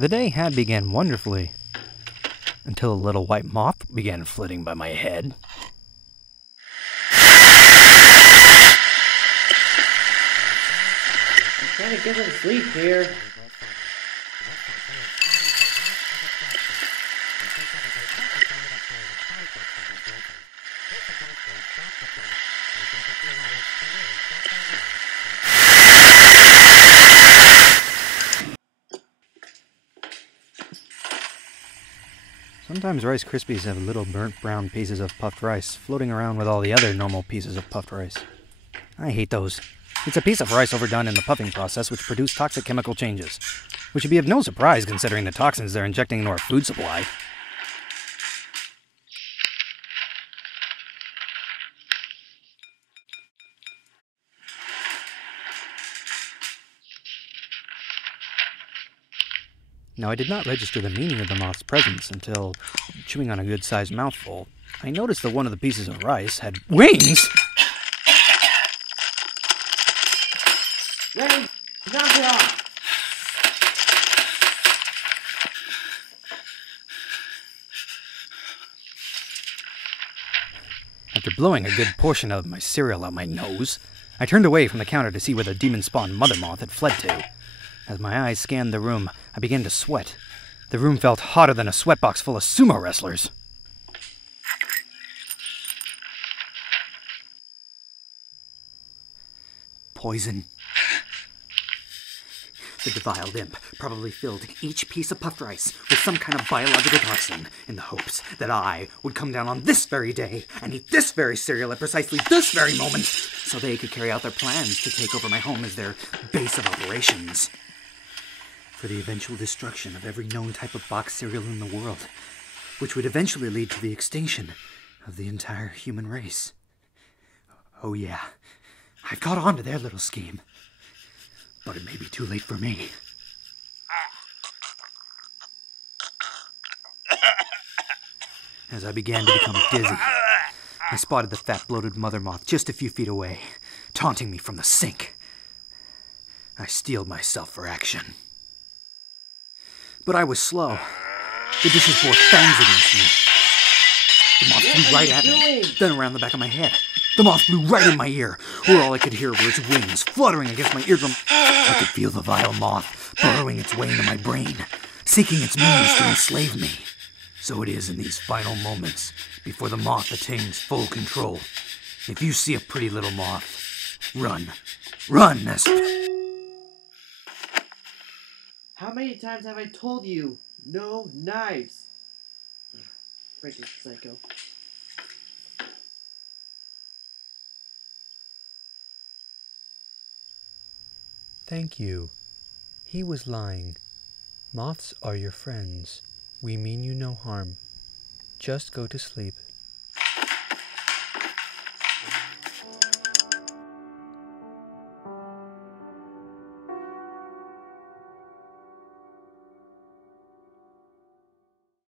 The day had begun wonderfully, until a little white moth began flitting by my head. I'm trying to get some sleep here. Sometimes Rice Krispies have little burnt brown pieces of puffed rice floating around with all the other normal pieces of puffed rice. I hate those. It's a piece of rice overdone in the puffing process which produce toxic chemical changes, which should be of no surprise considering the toxins they're injecting into our food supply. Now, I did not register the meaning of the moth's presence until, chewing on a good-sized mouthful, I noticed that one of the pieces of rice had wings! Ray, knock it off! After blowing a good portion of my cereal out my nose, I turned away from the counter to see where the demon-spawned mother moth had fled to. As my eyes scanned the room, I began to sweat. The room felt hotter than a sweatbox full of sumo wrestlers. Poison. The defiled imp probably filled each piece of puffed rice with some kind of biological toxin in the hopes that I would come down on this very day and eat this very cereal at precisely this very moment so they could carry out their plans to take over my home as their base of operations. For the eventual destruction of every known type of box cereal in the world, which would eventually lead to the extinction of the entire human race. Oh yeah, I've caught on to their little scheme. But it may be too late for me. As I began to become dizzy, I spotted the fat, bloated mother moth just a few feet away, taunting me from the sink. I steeled myself for action. But I was slow. The dishes bore fangs against me. The moth flew right at me, then around the back of my head. The moth flew right in my ear, where all I could hear were its wings fluttering against my eardrum. I could feel the vile moth burrowing its way into my brain, seeking its means to enslave me. So it is in these final moments, before the moth attains full control. If you see a pretty little moth, run. Run, How many times have I told you? No knives! Freaking psycho. Thank you. He was lying. Moths are your friends. We mean you no harm. Just go to sleep.